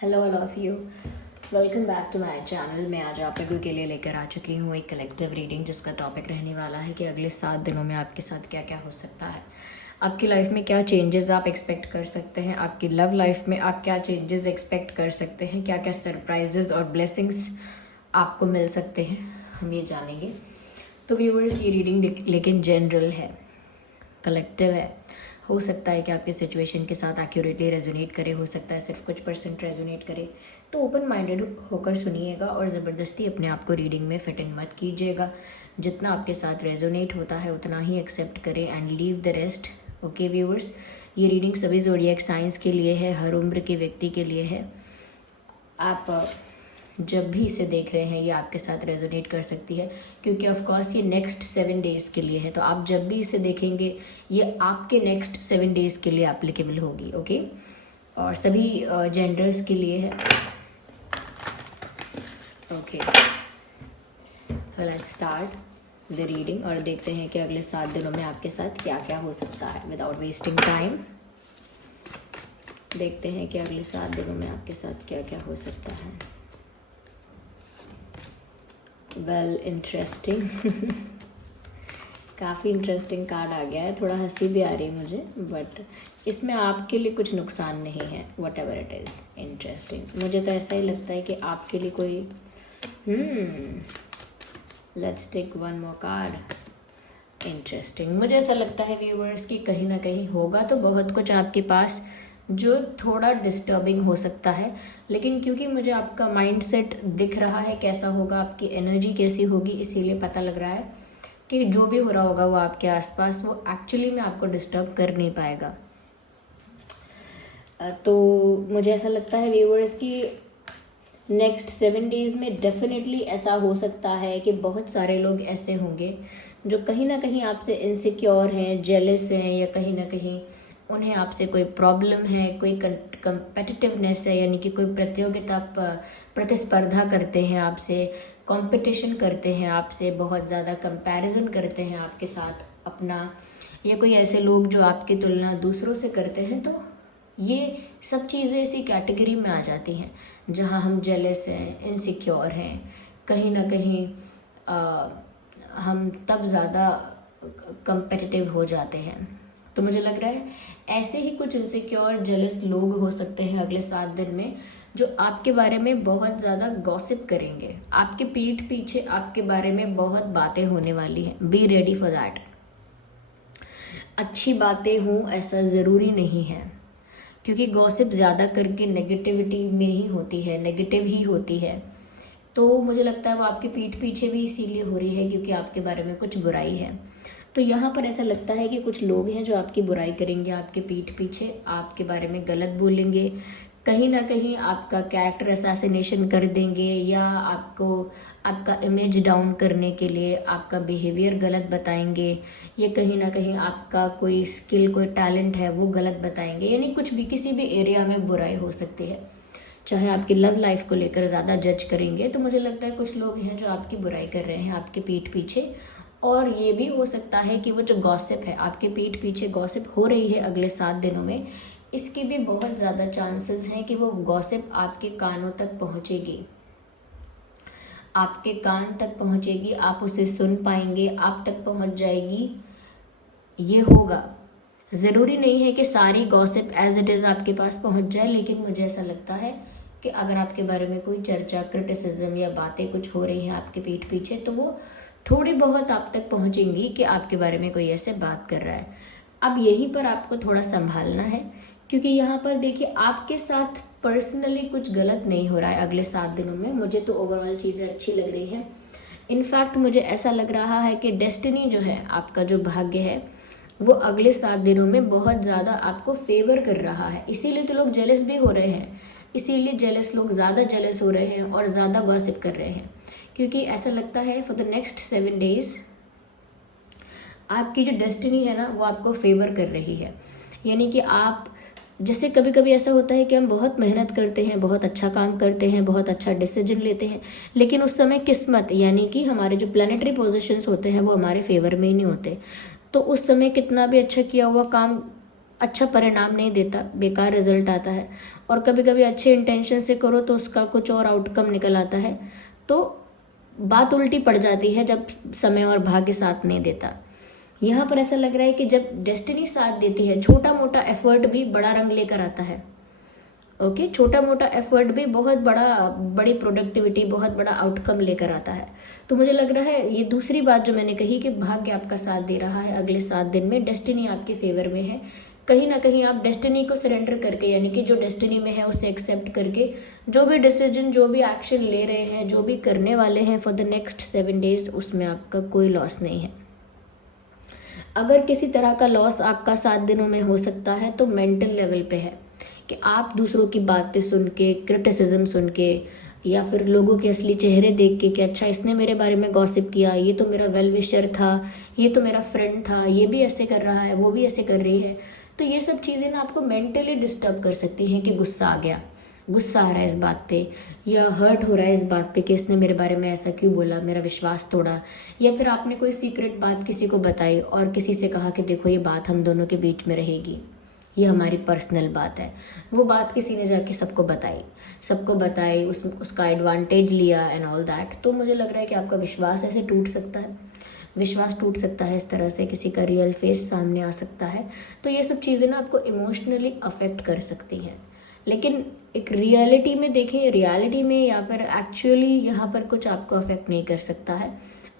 Hello all of you, welcome back to my channel. मैं आज आप लोगों के लिए लेकर आ चुकी हूँ एक कलेक्टिव रीडिंग जिसका टॉपिक रहने वाला है कि अगले 7 दिनों में आपके साथ क्या क्या हो सकता है। आपकी लाइफ में क्या चेंजेस आप एक्सपेक्ट कर सकते हैं, आपकी लव लाइफ में आप क्या चेंजेस एक्सपेक्ट कर सकते हैं, क्या क्या सरप्राइजेस और ब्लेसिंग्स आपको मिल सकते हैं, हम ये जानेंगे। तो व्यूअर्स, ये रीडिंग लेकिन जनरल है, कलेक्टिव है। हो सकता है कि आपके सिचुएशन के साथ एक्यूरेटली रेजोनेट करे, हो सकता है सिर्फ कुछ % रेजोनेट करे। तो ओपन माइंडेड होकर सुनिएगा और ज़बरदस्ती अपने आप को रीडिंग में फिट इन मत कीजिएगा। जितना आपके साथ रेजोनेट होता है उतना ही एक्सेप्ट करें and leave the rest. Okay viewers, ये रीडिंग सभी ज़ोडिएक साइंस के लिए है, हर उम्र के व्यक्ति के लिए है। आप जब भी इसे देख रहे हैं ये आपके साथ रेजोनेट कर सकती है, क्योंकि ऑफ कोर्स ये नेक्स्ट 7 डेज़ के लिए है। तो आप जब भी इसे देखेंगे ये आपके नेक्स्ट 7 डेज़ के लिए एप्लीकेबल होगी। ओके, और सभी जेंडर्स के लिए है। Okay, so let's start the reading और देखते हैं कि अगले 7 दिनों में आपके साथ क्या क्या हो सकता है। विदाउट वेस्टिंग टाइम देखते हैं कि अगले 7 दिनों में आपके साथ क्या क्या हो सकता है। वेल, इंटरेस्टिंग काफ़ी इंटरेस्टिंग कार्ड आ गया है। थोड़ा हंसी भी आ रही है मुझे, बट इसमें आपके लिए कुछ नुकसान नहीं है। What ever it is interesting, मुझे तो ऐसा ही लगता है कि आपके लिए कोई let's take one more card. Interesting, मुझे ऐसा लगता है व्यूअर्स कि कहीं ना कहीं होगा तो बहुत कुछ आपके पास जो थोड़ा डिस्टर्बिंग हो सकता है, लेकिन क्योंकि मुझे आपका माइंडसेट दिख रहा है कैसा होगा, आपकी एनर्जी कैसी होगी, इसीलिए पता लग रहा है कि जो भी हो रहा होगा वो आपके आसपास वो एक्चुअली में आपको डिस्टर्ब कर नहीं पाएगा। तो मुझे ऐसा लगता है व्यूअर्स कि नेक्स्ट 7 डेज़ में डेफिनेटली ऐसा हो सकता है कि बहुत सारे लोग ऐसे होंगे जो कहीं ना कहीं आपसे इनसिक्योर हैं, जेलस हैं, या कहीं ना कहीं उन्हें आपसे कोई प्रॉब्लम है, कोई कंपेटिटिवनेस है, यानी कि कोई प्रतिस्पर्धा करते हैं आपसे, कंपटीशन करते हैं आपसे, बहुत ज़्यादा कंपैरिजन करते हैं आपके साथ अपना, या कोई ऐसे लोग जो आपकी तुलना दूसरों से करते हैं। तो ये सब चीज़ें इसी कैटेगरी में आ जाती हैं जहाँ हम जेलस हैं, इनसिक्योर हैं, कहीं ना कहीं हम तब ज़्यादा कंपेटिटिव हो जाते हैं। तो मुझे लग रहा है ऐसे ही कुछ इनसिक्योर जेलस लोग हो सकते हैं अगले 7 दिन में, जो आपके बारे में बहुत ज़्यादा गॉसिप करेंगे, आपके पीठ पीछे आपके बारे में बहुत बातें होने वाली हैं। Be ready for that. अच्छी बातें हों ऐसा ज़रूरी नहीं है, क्योंकि गॉसिप ज़्यादा करके नेगेटिविटी में ही होती है, नेगेटिव ही होती है। तो मुझे लगता है वो आपके पीठ पीछे भी इसीलिए हो रही है क्योंकि आपके बारे में कुछ बुराई है। तो यहाँ पर ऐसा लगता है कि कुछ लोग हैं जो आपकी बुराई करेंगे, आपके पीठ पीछे आपके बारे में गलत बोलेंगे, कहीं ना कहीं आपका कैरेक्टर असैसिनेशन कर देंगे, या आपको आपका इमेज डाउन करने के लिए आपका बिहेवियर गलत बताएंगे, या कहीं ना कहीं आपका कोई स्किल, कोई टैलेंट है वो गलत बताएंगे। यानी कुछ भी, किसी भी एरिया में बुराई हो सकती है। चाहे आपकी लव लाइफ को लेकर ज़्यादा जज करेंगे, तो मुझे लगता है कुछ लोग हैं जो आपकी बुराई कर रहे हैं आपके पीठ पीछे। और ये भी हो सकता है कि वो जो गॉसिप है, आपके पीठ पीछे गॉसिप हो रही है अगले 7 दिनों में, इसके भी बहुत ज़्यादा चांसेस हैं कि वो गॉसिप आपके कानों तक पहुँचेगी, आपके कान तक पहुँचेगी, आप उसे सुन पाएंगे, आप तक पहुँच जाएगी। ये होगा, ज़रूरी नहीं है कि सारी गॉसिप एज इट इज़ आपके पास पहुँच जाए, लेकिन मुझे ऐसा लगता है कि अगर आपके बारे में कोई चर्चा, क्रिटिसिज्म या बातें कुछ हो रही हैं आपके पीठ पीछे, तो वो थोड़ी बहुत आप तक पहुँचेंगी कि आपके बारे में कोई ऐसे बात कर रहा है। अब यहीं पर आपको थोड़ा संभालना है, क्योंकि यहाँ पर देखिए आपके साथ पर्सनली कुछ गलत नहीं हो रहा है अगले 7 दिनों में। मुझे तो ओवरऑल चीज़ें अच्छी लग रही हैं। इनफैक्ट मुझे ऐसा लग रहा है कि डेस्टिनी जो है, आपका जो भाग्य है, वो अगले 7 दिनों में बहुत ज़्यादा आपको फेवर कर रहा है। इसीलिए तो लोग जेलस भी हो रहे हैं, इसीलिए जेलस लोग ज़्यादा जेलस हो रहे हैं और ज़्यादा गॉसिप कर रहे हैं, क्योंकि ऐसा लगता है फॉर द नेक्स्ट 7 डेज़ आपकी जो डेस्टिनी है ना वो आपको फेवर कर रही है। यानी कि आप, जैसे कभी कभी ऐसा होता है कि हम बहुत मेहनत करते हैं, बहुत अच्छा काम करते हैं, बहुत अच्छा डिसीजन लेते हैं, लेकिन उस समय किस्मत, यानी कि हमारे जो प्लानिटरी पोजीशंस होते हैं वो हमारे फेवर में ही नहीं होते। तो उस समय कितना भी अच्छा किया हुआ काम अच्छा परिणाम नहीं देता, बेकार रिजल्ट आता है। और कभी कभी अच्छे इंटेंशन से करो तो उसका कुछ और आउटकम निकल आता है। तो बात उल्टी पड़ जाती है जब समय और भाग्य साथ नहीं देता। यहाँ पर ऐसा लग रहा है कि जब डेस्टिनी साथ देती है, छोटा मोटा एफर्ट भी बड़ा रंग लेकर आता है। ओके, छोटा मोटा एफर्ट भी बहुत बड़ी प्रोडक्टिविटी, बहुत बड़ा आउटकम लेकर आता है। तो मुझे लग रहा है ये दूसरी बात जो मैंने कही कि भाग्य आपका साथ दे रहा है अगले 7 दिन में, डेस्टिनी आपके फेवर में है। कहीं ना कहीं आप डेस्टिनी को सरेंडर करके, यानी कि जो डेस्टिनी में है उसे एक्सेप्ट करके, जो भी डिसीजन, जो भी एक्शन ले रहे हैं, जो भी करने वाले हैं फॉर द नेक्स्ट 7 डेज, उसमें आपका कोई लॉस नहीं है। अगर किसी तरह का लॉस आपका 7 दिनों में हो सकता है तो मेंटल लेवल पे है कि आप दूसरों की बातें सुन के, क्रिटिसिज्म सुन के, या फिर लोगों के असली चेहरे देख के कि अच्छा इसने मेरे बारे में गॉसिप किया, ये तो मेरा वेल विशर था, ये तो मेरा फ्रेंड था, ये भी ऐसे कर रहा है, वो भी ऐसे कर रही है। तो ये सब चीज़ें ना आपको मेंटली डिस्टर्ब कर सकती हैं कि गुस्सा आ गया, गुस्सा आ रहा है इस बात पे, या हर्ट हो रहा है इस बात पे कि इसने मेरे बारे में ऐसा क्यों बोला, मेरा विश्वास तोड़ा। या फिर आपने कोई सीक्रेट बात किसी को बताई और किसी से कहा कि देखो ये बात हम दोनों के बीच में रहेगी, ये हमारी पर्सनल बात है। वो बात किसी ने जाके सबको बताई, उसका एडवांटेज लिया एंड ऑल दैट। तो मुझे लग रहा है कि आपका विश्वास ऐसे टूट सकता है, विश्वास टूट सकता है, इस तरह से किसी का रियल फेस सामने आ सकता है। तो ये सब चीज़ें ना आपको इमोशनली अफेक्ट कर सकती हैं। लेकिन एक रियलिटी में देखें, रियलिटी में या फिर एक्चुअली यहाँ पर कुछ आपको अफेक्ट नहीं कर सकता है,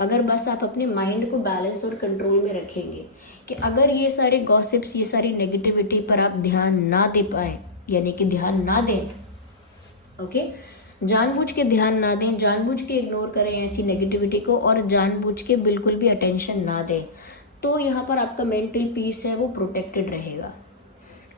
अगर बस आप अपने माइंड को बैलेंस और कंट्रोल में रखेंगे। कि अगर ये सारे गॉसिप्स, ये सारी नेगेटिविटी पर आप ध्यान ना दे पाए, यानी कि ध्यान ना दें, ओके, जानबूझ के ध्यान ना दें, जानबूझ के इग्नोर करें ऐसी नेगेटिविटी को, और जानबूझ के बिल्कुल भी अटेंशन ना दें, तो यहाँ पर आपका मेंटल पीस है वो प्रोटेक्टेड रहेगा।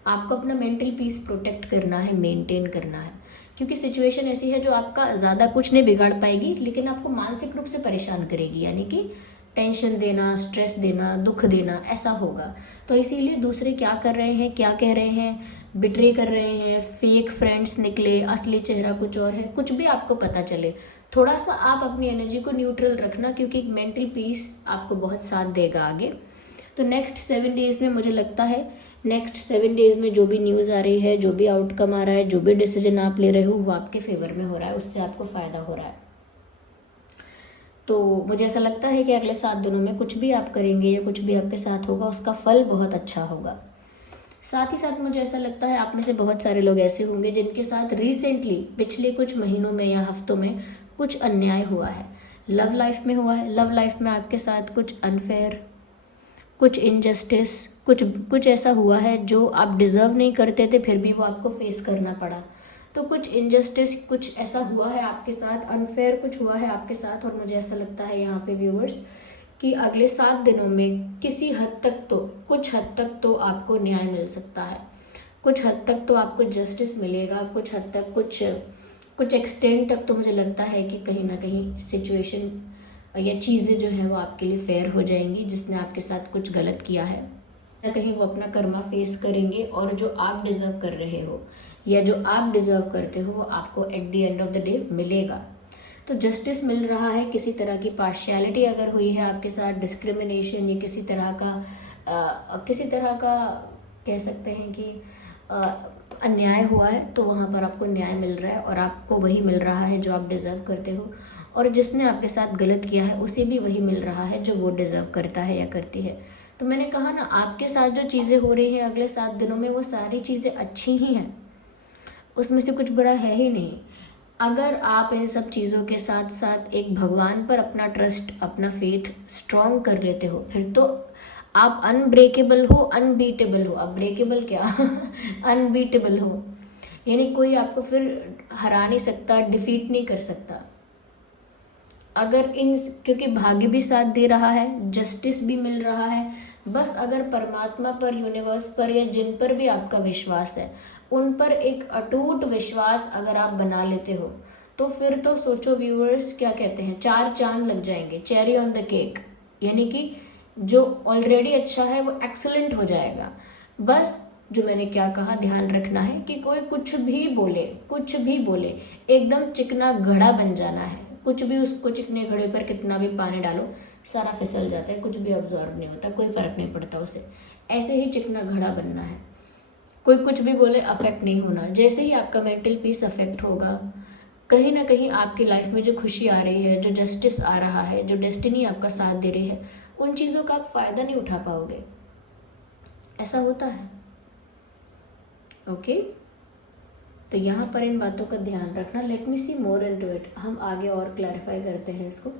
आपको अपना मेंटल पीस प्रोटेक्ट करना है, मेंटेन करना है, क्योंकि सिचुएशन ऐसी है जो आपका ज़्यादा कुछ नहीं बिगाड़ पाएगी, लेकिन आपको मानसिक रूप से परेशान करेगी, यानी कि टेंशन देना, स्ट्रेस देना, दुख देना, ऐसा होगा। तो इसीलिए दूसरे क्या कर रहे हैं, क्या कह रहे हैं, बिट्रे कर रहे हैं, फेक फ्रेंड्स निकले, असली चेहरा कुछ और है, कुछ भी आपको पता चले, थोड़ा सा आप अपनी एनर्जी को न्यूट्रल रखना, क्योंकि मेंटल पीस आपको बहुत साथ देगा आगे। तो नेक्स्ट 7 डेज में मुझे लगता है, नेक्स्ट 7 डेज में जो भी न्यूज़ आ रही है, जो भी आउटकम आ रहा है, जो भी डिसीजन आप ले रहे हो, वो आपके फेवर में हो रहा है, उससे आपको फ़ायदा हो रहा है। तो मुझे ऐसा लगता है कि अगले 7 दिनों में कुछ भी आप करेंगे या कुछ भी आपके साथ होगा, उसका फल बहुत अच्छा होगा। साथ ही साथ मुझे ऐसा लगता है आप में से बहुत सारे लोग ऐसे होंगे जिनके साथ रिसेंटली, पिछले कुछ महीनों में या हफ्तों में कुछ अन्याय हुआ है, लव लाइफ में हुआ है। लव लाइफ में आपके साथ कुछ अनफेयर, कुछ इनजस्टिस, कुछ ऐसा हुआ है जो आप डिज़र्व नहीं करते थे, फिर भी वो आपको फेस करना पड़ा। तो कुछ इनजस्टिस, कुछ ऐसा हुआ है आपके साथ, अनफेयर कुछ हुआ है आपके साथ। और मुझे ऐसा लगता है यहाँ पे व्यूअर्स कि अगले 7 दिनों में किसी हद तक तो, कुछ हद तक तो आपको न्याय मिल सकता है, कुछ हद तक तो आपको जस्टिस मिलेगा, कुछ हद तक, कुछ एक्सटेंड तक तो मुझे लगता है कि कहीं ना कहीं सिचुएशन या चीज़ें जो हैं वो आपके लिए फेयर हो जाएंगी। जिसने आपके साथ कुछ गलत किया है ना, कहीं वो अपना कर्मा फेस करेंगे, और जो आप डिज़र्व कर रहे हो या जो आप डिज़र्व करते हो वो आपको at the end of the day मिलेगा। तो जस्टिस मिल रहा है। किसी तरह की पार्शियलिटी अगर हुई है आपके साथ, डिस्क्रिमिनेशन या किसी तरह का कह सकते हैं कि अन्याय हुआ है, तो वहाँ पर आपको न्याय मिल रहा है और आपको वही मिल रहा है जो आप डिज़र्व करते हो, और जिसने आपके साथ गलत किया है उसे भी वही मिल रहा है जो वो डिज़र्व करता है या करती है। तो मैंने कहा ना, आपके साथ जो चीज़ें हो रही हैं अगले 7 दिनों में, वो सारी चीज़ें अच्छी ही हैं, उसमें से कुछ बुरा है ही नहीं। अगर आप इन सब चीज़ों के साथ साथ एक भगवान पर अपना ट्रस्ट, अपना फेथ स्ट्रॉन्ग कर लेते हो, फिर तो आप अनब्रेकेबल हो, अनबीटेबल हो। अब ब्रेकेबल क्या अनबीटेबल हो, यानी कोई आपको फिर हरा नहीं सकता, डिफीट नहीं कर सकता। अगर क्योंकि भाग्य भी साथ दे रहा है, जस्टिस भी मिल रहा है, बस अगर परमात्मा पर, यूनिवर्स पर या जिन पर भी आपका विश्वास है, उन पर एक अटूट विश्वास अगर आप बना लेते हो, तो फिर तो सोचो व्यूअर्स, क्या कहते हैं, 4 चांद लग जाएंगे, चेरी ऑन द केक। यानी कि जो ऑलरेडी अच्छा है वो एक्सीलेंट हो जाएगा। बस जो मैंने क्या कहा, ध्यान रखना है कि कोई कुछ भी बोले, एकदम चिकना घड़ा बन जाना है। कुछ भी, उसको चिकने घड़े पर कितना भी पानी डालो, सारा फिसल जाता है, कुछ भी ऑब्जॉर्व नहीं होता, कोई फ़र्क नहीं पड़ता उसे। ऐसे ही चिकना घड़ा बनना है। कोई कुछ भी बोले अफेक्ट नहीं होना। जैसे ही आपका मेंटल पीस अफेक्ट होगा, कहीं ना कहीं आपकी लाइफ में जो खुशी आ रही है, जो जस्टिस आ रहा है, जो डेस्टिनी आपका साथ दे रही है, उन चीज़ों का आप फ़ायदा नहीं उठा पाओगे। ऐसा होता है। ओके, तो यहाँ पर इन बातों का ध्यान रखना। Let me see more into it, हम आगे और क्लैरिफाई करते हैं इसको।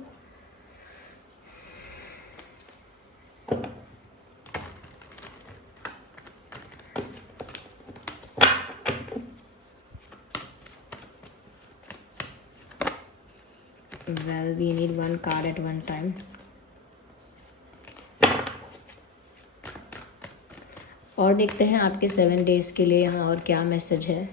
Well, we need one card at one time. और देखते हैं आपके 7 डेज के लिए यहाँ और क्या मैसेज है।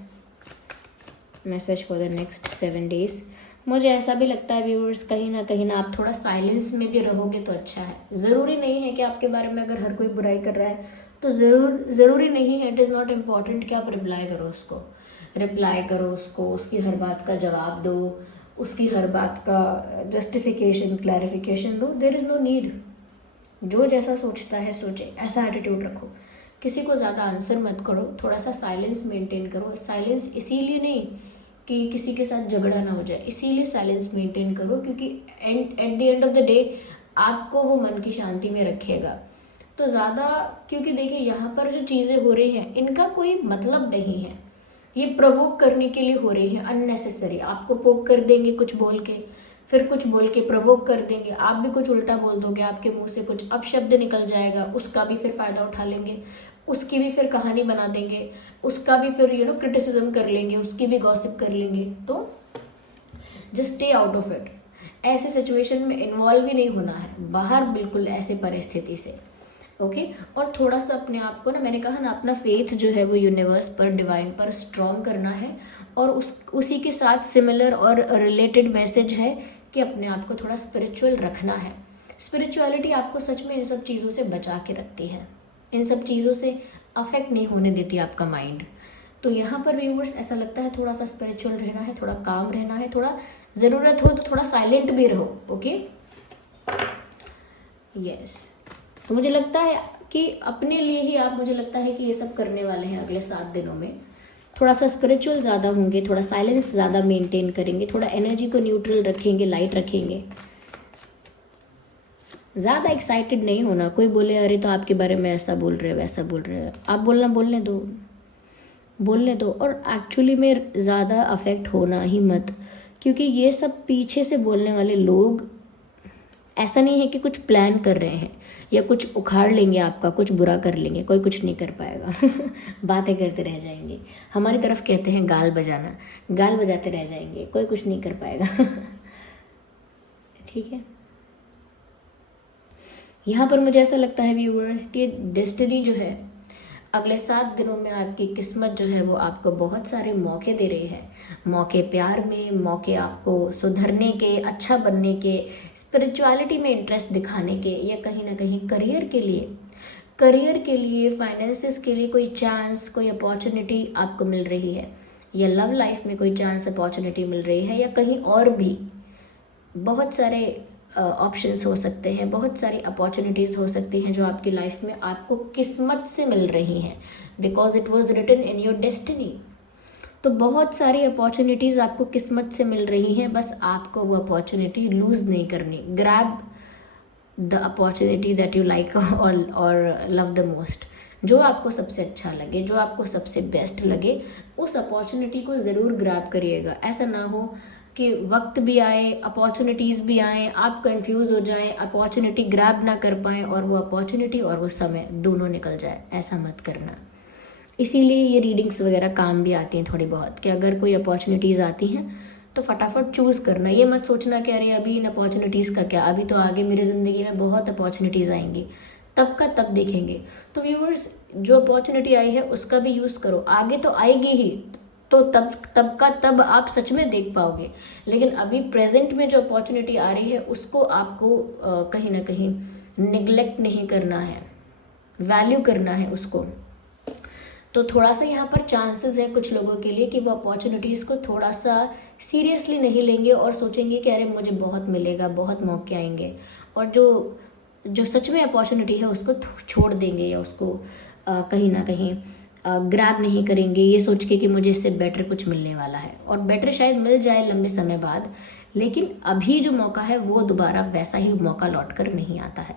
Message for the next 7 days. मुझे ऐसा भी लगता है व्यूअर्स, कहीं ना आप थोड़ा साइलेंस में भी रहोगे तो अच्छा है। ज़रूरी नहीं है कि आपके बारे में अगर हर कोई बुराई कर रहा है तो ज़रूरी नहीं है, इट इज़ नॉट इम्पॉर्टेंट कि आप रिप्लाई करो उसको, उसकी हर बात का जवाब दो, उसकी हर बात का जस्टिफिकेशन, क्लैरिफिकेशन दो। There is no need. जो जैसा सोचता है सोचे, ऐसा एटीट्यूड रखो। किसी को ज़्यादा आंसर मत करो, थोड़ा सा साइलेंस मेंटेन करो। साइलेंस इसीलिए नहीं कि किसी के साथ झगड़ा ना हो जाए, इसीलिए साइलेंस मेंटेन करो, क्योंकि at the end of the day आपको वो मन की शांति में रखेगा। तो ज़्यादा, क्योंकि देखिए यहाँ पर जो चीज़ें हो रही हैं इनका कोई मतलब नहीं है, ये प्रोवोक करने के लिए हो रही है, अननेसेसरी। आपको पोक कर देंगे कुछ बोल के, फिर कुछ बोल के प्रोवोक कर देंगे, आप भी कुछ उल्टा बोल दोगे, आपके मुंह से कुछ अपशब्द निकल जाएगा, उसका भी फिर फ़ायदा उठा लेंगे, उसकी भी फिर कहानी बना देंगे, उसका भी फिर क्रिटिसिज्म कर लेंगे, उसकी भी गॉसिप कर लेंगे। तो just stay out of it. ऐसे सिचुएशन में इन्वॉल्व ही नहीं होना है, बाहर बिल्कुल ऐसे परिस्थिति से। ओके और थोड़ा सा अपने आप को ना, मैंने कहा ना, अपना फेथ जो है वो यूनिवर्स पर, डिवाइन पर स्ट्रॉन्ग करना है। और उसी के साथ सिमिलर और रिलेटेड मैसेज है कि अपने आप को थोड़ा स्पिरिचुअल रखना है। स्पिरिचुअलिटी आपको सच में इन सब चीज़ों से बचा के रखती है, इन सब चीज़ों से अफेक्ट नहीं होने देती आपका माइंड। तो यहाँ पर व्यूअर्स ऐसा लगता है थोड़ा सा स्पिरिचुअल रहना है, थोड़ा काम रहना है, थोड़ा ज़रूरत हो तो थोड़ा साइलेंट भी रहो। Okay yes. तो मुझे लगता है कि अपने लिए ही आप, मुझे लगता है कि ये सब करने वाले हैं अगले 7 दिनों में। थोड़ा सा स्पिरिचुअल ज़्यादा होंगे, थोड़ा साइलेंस ज़्यादा मेंटेन करेंगे, थोड़ा एनर्जी को न्यूट्रल रखेंगे, लाइट रखेंगे। ज़्यादा एक्साइटेड नहीं होना। कोई बोले अरे तो आपके बारे में ऐसा बोल रहे, वैसा बोल रहे, आप बोलने दो। और एक्चुअली में ज़्यादा अफेक्ट होना ही मत, क्योंकि ये सब पीछे से बोलने वाले लोग ऐसा नहीं है कि कुछ प्लान कर रहे हैं या कुछ उखाड़ लेंगे आपका, कुछ बुरा कर लेंगे, कोई कुछ नहीं कर पाएगा। बातें करते रह जाएंगे। हमारी तरफ कहते हैं गाल बजाना, गाल बजाते रह जाएंगे, कोई कुछ नहीं कर पाएगा। ठीक है, यहाँ पर मुझे ऐसा लगता है व्यूअर्स कि डेस्टिनी जो है अगले 7 दिनों में, आपकी किस्मत जो है वो आपको बहुत सारे मौके दे रही है। मौके प्यार में, मौके आपको सुधरने के, अच्छा बनने के, स्पिरिचुअलिटी में इंटरेस्ट दिखाने के, या कहीं ना कहीं करियर के लिए, फाइनेंसेस के लिए कोई चांस, कोई अपॉर्चुनिटी आपको मिल रही है, या लव लाइफ में कोई चांस, अपॉर्चुनिटी मिल रही है, या कहीं और भी बहुत सारे ऑप्शंस हो सकते हैं, बहुत सारी अपॉर्चुनिटीज़ हो सकती हैं जो आपकी लाइफ में आपको किस्मत से मिल रही हैं, because it was written in your destiny. तो बहुत सारी अपॉर्चुनिटीज़ आपको किस्मत से मिल रही हैं, बस आपको वो अपॉर्चुनिटी लूज़ नहीं करनी। Grab the opportunity that you like और लव द मोस्ट। जो आपको सबसे अच्छा लगे, जो आपको सबसे बेस्ट लगे, उस अपॉर्चुनिटी को ज़रूर ग्रैब करिएगा। ऐसा ना हो कि वक्त भी आए, अपॉर्चुनिटीज़ भी आए, आप कंफ्यूज हो जाएं, अपॉर्चुनिटी ग्रैब ना कर पाएं, और वो अपॉर्चुनिटी और वो समय दोनों निकल जाए। ऐसा मत करना। इसीलिए ये रीडिंग्स वगैरह काम भी आती हैं थोड़ी बहुत, कि अगर कोई अपॉर्चुनिटीज़ आती हैं तो फटाफट चूज़ करना। ये मत सोचना कि अरे अभी इन अपॉर्चुनिटीज़ का क्या, अभी तो आगे मेरी ज़िंदगी में बहुत अपॉर्चुनिटीज़ आएंगी, तब का तब देखेंगे। तो व्यूअर्स, जो अपॉर्चुनिटी आई है उसका भी यूज़ करो, आगे तो आएगी ही, तो तब का तब आप सच में देख पाओगे। लेकिन अभी प्रेजेंट में जो अपॉर्चुनिटी आ रही है उसको आपको कहीं ना कहीं निगलेक्ट नहीं करना है, वैल्यू करना है उसको। तो थोड़ा सा यहाँ पर चांसेस है कुछ लोगों के लिए कि वो अपॉर्चुनिटीज़ को थोड़ा सा सीरियसली नहीं लेंगे और सोचेंगे कि अरे मुझे बहुत मिलेगा, बहुत मौके आएंगे, और जो सच में अपॉर्चुनिटी है उसको छोड़ देंगे, या उसको कहीं ना कहीं ग्रैब नहीं करेंगे ये सोच के कि मुझे इससे बेटर कुछ मिलने वाला है, और बेटर शायद मिल जाए लंबे समय बाद, लेकिन अभी जो मौका है वो दोबारा वैसा ही मौका लौट कर नहीं आता है।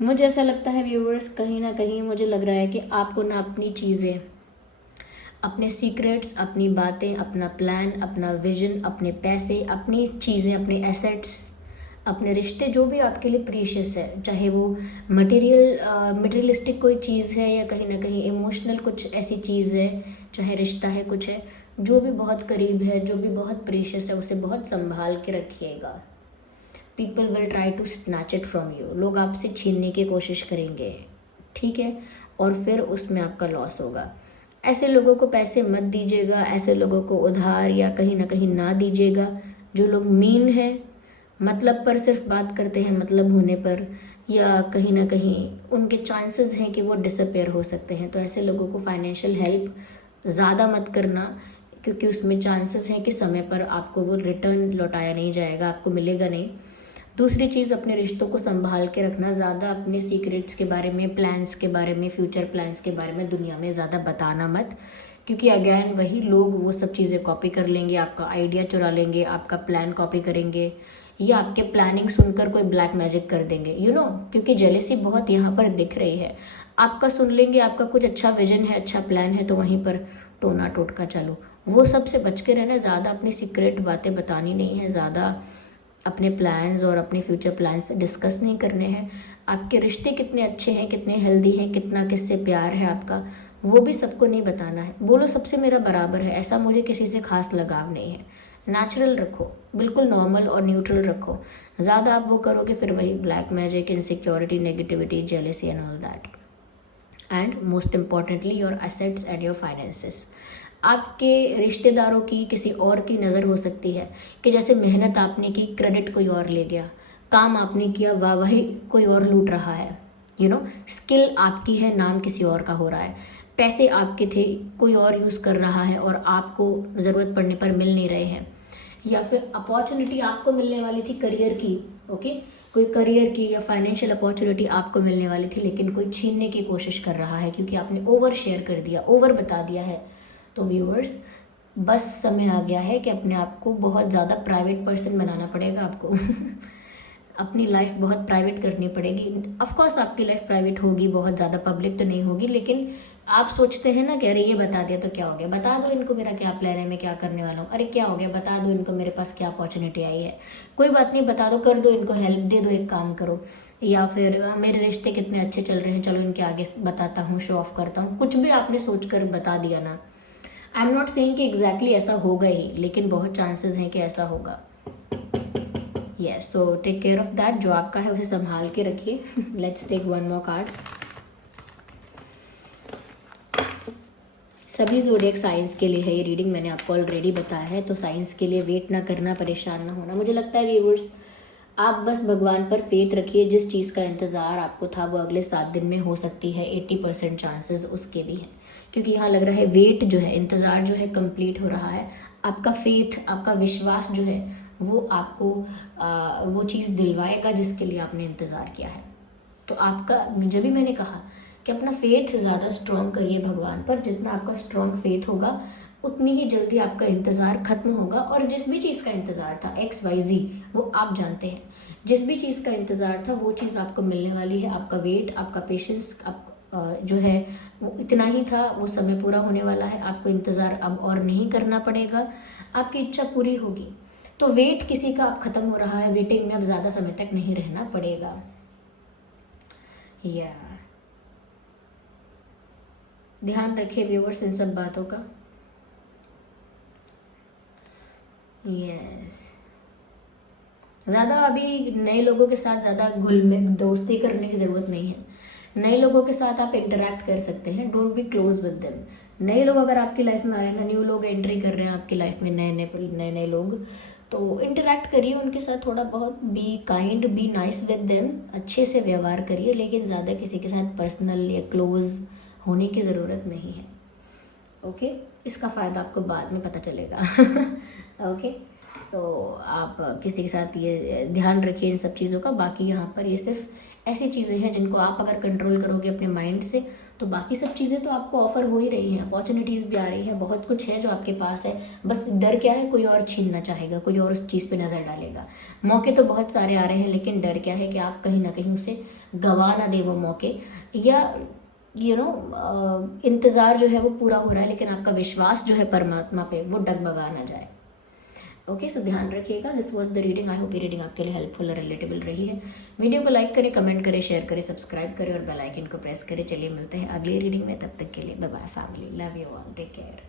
मुझे ऐसा लगता है व्यूवर्स, कहीं ना कहीं मुझे लग रहा है कि आपको ना अपनी चीज़ें, अपने सीक्रेट्स, अपनी बातें, अपना प्लान, अपना विजन, अपने पैसे, अपनी चीज़ें, अपने एसेट्स, अपने रिश्ते, जो भी आपके लिए प्रीशियस है, चाहे वो मटेरियलिस्टिक कोई चीज़ है या कहीं ना कहीं इमोशनल कुछ ऐसी चीज़ है, चाहे रिश्ता है, कुछ है, जो भी बहुत करीब है, जो भी बहुत प्रीशियस है, उसे बहुत संभाल के रखिएगा। People will try to snatch it from you, लोग आपसे छीनने की कोशिश करेंगे, ठीक है, और फिर उसमें आपका लॉस होगा। ऐसे लोगों को पैसे मत दीजिएगा, ऐसे लोगों को उधार या कहीं ना कहीं ना दीजिएगा। जो लोग मीन हैं, मतलब पर सिर्फ बात करते हैं मतलब होने पर, या कहीं ना कहीं उनके चांसेस हैं कि वो डिसअपेयर हो सकते हैं, तो ऐसे लोगों को फाइनेंशियल हेल्प ज़्यादा मत करना, क्योंकि उसमें चांसेस हैं कि समय पर आपको वो रिटर्न लौटाया नहीं जाएगा, आपको मिलेगा नहीं। दूसरी चीज़, अपने रिश्तों को संभाल के रखना, ज़्यादा अपने सीक्रेट्स के बारे में, प्लान्स के बारे में, फ्यूचर प्लान्स के बारे में दुनिया में ज़्यादा बताना मत, क्योंकि अगेन वही लोग वो सब चीज़ें कॉपी कर लेंगे, आपका आइडिया चुरा लेंगे, आपका प्लान कॉपी करेंगे, या आपके प्लानिंग सुनकर कोई ब्लैक मैजिक कर देंगे, क्योंकि जेलेसी बहुत यहाँ पर दिख रही है। आपका सुन लेंगे, आपका कुछ अच्छा विजन है, अच्छा प्लान है, तो वहीं पर टोना टोटका चालू। वो सब से बच के रहना, ज़्यादा अपनी सीक्रेट बातें बतानी नहीं है, ज़्यादा अपने प्लान्स और अपने फ्यूचर प्लान्स डिस्कस नहीं करने हैं। आपके रिश्ते कितने अच्छे हैं, कितने हेल्दी हैं, कितना किससे प्यार है आपका, वो भी सबको नहीं बताना है। बोलो सबसे मेरा बराबर है, ऐसा मुझे किसी से खास लगाव नहीं है। नेचुरल रखो, बिल्कुल नॉर्मल और न्यूट्रल रखो। ज़्यादा आप वो करोगे फिर वही black magic, insecurity, negativity, jealousy and all that. And most importantly your assets and your finances. आपके रिश्तेदारों की, किसी और की नज़र हो सकती है कि जैसे मेहनत आपने की, क्रेडिट कोई और ले गया, काम आपने किया, वाह वही कोई और लूट रहा है, स्किल आपकी है, नाम किसी और का हो रहा है, पैसे आपके थे, कोई और यूज़ कर रहा है और आपको ज़रूरत पड़ने पर मिल नहीं रहे हैं, या फिर अपॉर्चुनिटी आपको मिलने वाली थी करियर की, ओके, कोई करियर की या फाइनेंशियल अपॉर्चुनिटी आपको मिलने वाली थी, लेकिन कोई छीनने की कोशिश कर रहा है क्योंकि आपने ओवर शेयर कर दिया, ओवर बता दिया है। तो व्यूअर्स, बस समय आ गया है कि अपने आप को बहुत ज़्यादा प्राइवेट पर्सन बनाना पड़ेगा आपको अपनी लाइफ बहुत प्राइवेट करनी पड़ेगी। ऑफ कोर्स आपकी लाइफ प्राइवेट होगी, बहुत ज़्यादा पब्लिक तो नहीं होगी, लेकिन आप सोचते हैं ना कि अरे ये बता दिया तो क्या हो गया, बता दो इनको मेरा क्या प्लान है, मैं क्या करने वाला हूँ, अरे क्या हो गया, बता दो इनको मेरे पास क्या अपॉर्चुनिटी आई है, कोई बात नहीं, बता दो, कर दो इनको हेल्प, दे दो एक काम करो, या फिर मेरे रिश्ते कितने अच्छे चल रहे हैं, चलो इनके आगे बताता हूँ, शो ऑफ करता हूँ, कुछ भी आपने सोच कर बता दिया ना। आई एम नॉट सेइंग कि एग्जैक्टली ऐसा होगा ही, लेकिन बहुत चांसेस हैं कि ऐसा होगा। Yes, so take care of that, जो आपका है उसे संभाल के रखिए। Let's take one more card. सभी ज़ोडिएक साइंस के लिए है ये रीडिंग, मैंने आपको ऑलरेडी बताया है, तो साइंस के लिए वेट ना करना, परेशान ना होना। मुझे लगता है व्यूअर्स, आप बस भगवान पर फेथ रखिए, जिस चीज़ का इंतज़ार आपको था वो अगले 7 दिन में हो सकती है, 80% चांसेस उसके भी हैं, क्योंकि यहाँ लग रहा है वेट जो है, इंतज़ार जो है कंप्लीट हो रहा है। आपका फेथ, आपका विश्वास जो है वो आपको वो चीज़ दिलवाएगा जिसके लिए आपने इंतज़ार किया है। तो आपका, जब भी मैंने कहा कि अपना फेथ ज़्यादा स्ट्रॉन्ग करिए भगवान पर, जितना आपका स्ट्रॉन्ग फेथ होगा उतनी ही जल्दी आपका इंतज़ार ख़त्म होगा। और जिस भी चीज़ का इंतज़ार था, XYZ, वो आप जानते हैं, जिस भी चीज़ का इंतज़ार था वो चीज़ आपको मिलने वाली है। आपका वेट, आपका पेशेंस, आप जो है वो इतना ही था, वो समय पूरा होने वाला है, आपको इंतज़ार अब और नहीं करना पड़ेगा, आपकी इच्छा पूरी होगी। तो वेट किसी का अब ख़त्म हो रहा है, वेटिंग में अब ज़्यादा समय तक नहीं रहना पड़ेगा। या ध्यान रखिए व्यूअर्स इन सब बातों का। यस, ज़्यादा अभी नए लोगों के साथ ज़्यादा घुल में दोस्ती करने की ज़रूरत नहीं है। नए लोगों के साथ आप इंटरेक्ट कर सकते हैं, don't be close with them. नए लोग अगर आपकी लाइफ में आ रहे हैं ना, न्यू लोग एंट्री कर रहे हैं आपकी लाइफ में, नए लोग, तो इंटरेक्ट करिए उनके साथ थोड़ा बहुत, be kind, be nice with them, अच्छे से व्यवहार करिए, लेकिन ज़्यादा किसी के साथ पर्सनल या क्लोज होने की ज़रूरत नहीं है। ओके, इसका फ़ायदा आपको बाद में पता चलेगा। ओके, तो आप किसी के साथ ये ध्यान रखिए इन सब चीज़ों का। बाकी यहाँ पर ये सिर्फ ऐसी चीज़ें हैं जिनको आप अगर कंट्रोल करोगे अपने माइंड से, तो बाकी सब चीज़ें तो आपको ऑफर हो ही रही हैं, अपॉर्चुनिटीज़ भी आ रही हैं, बहुत कुछ है जो आपके पास है। बस डर क्या है, कोई और छीनना चाहेगा, कोई और उस चीज़ पे नज़र डालेगा। मौके तो बहुत सारे आ रहे हैं, लेकिन डर क्या है कि आप कहीं ना कहीं उसे गंवा ना दे वो मौके, या इंतज़ार जो है वो पूरा हो रहा है लेकिन आपका विश्वास जो है परमात्मा पे वो डगमगा ना जाए। ओके, सो ध्यान रखिएगा। This was the reading. I hope ये रीडिंग आपके लिए हेल्पफुल और रिलेटेबल रही है। वीडियो को लाइक करें, कमेंट करें, शेयर करें, सब्सक्राइब करें और बेल आइकन को प्रेस करें। चलिए मिलते हैं अगली रीडिंग में, तब तक के लिए bye bye family, love you all, take care.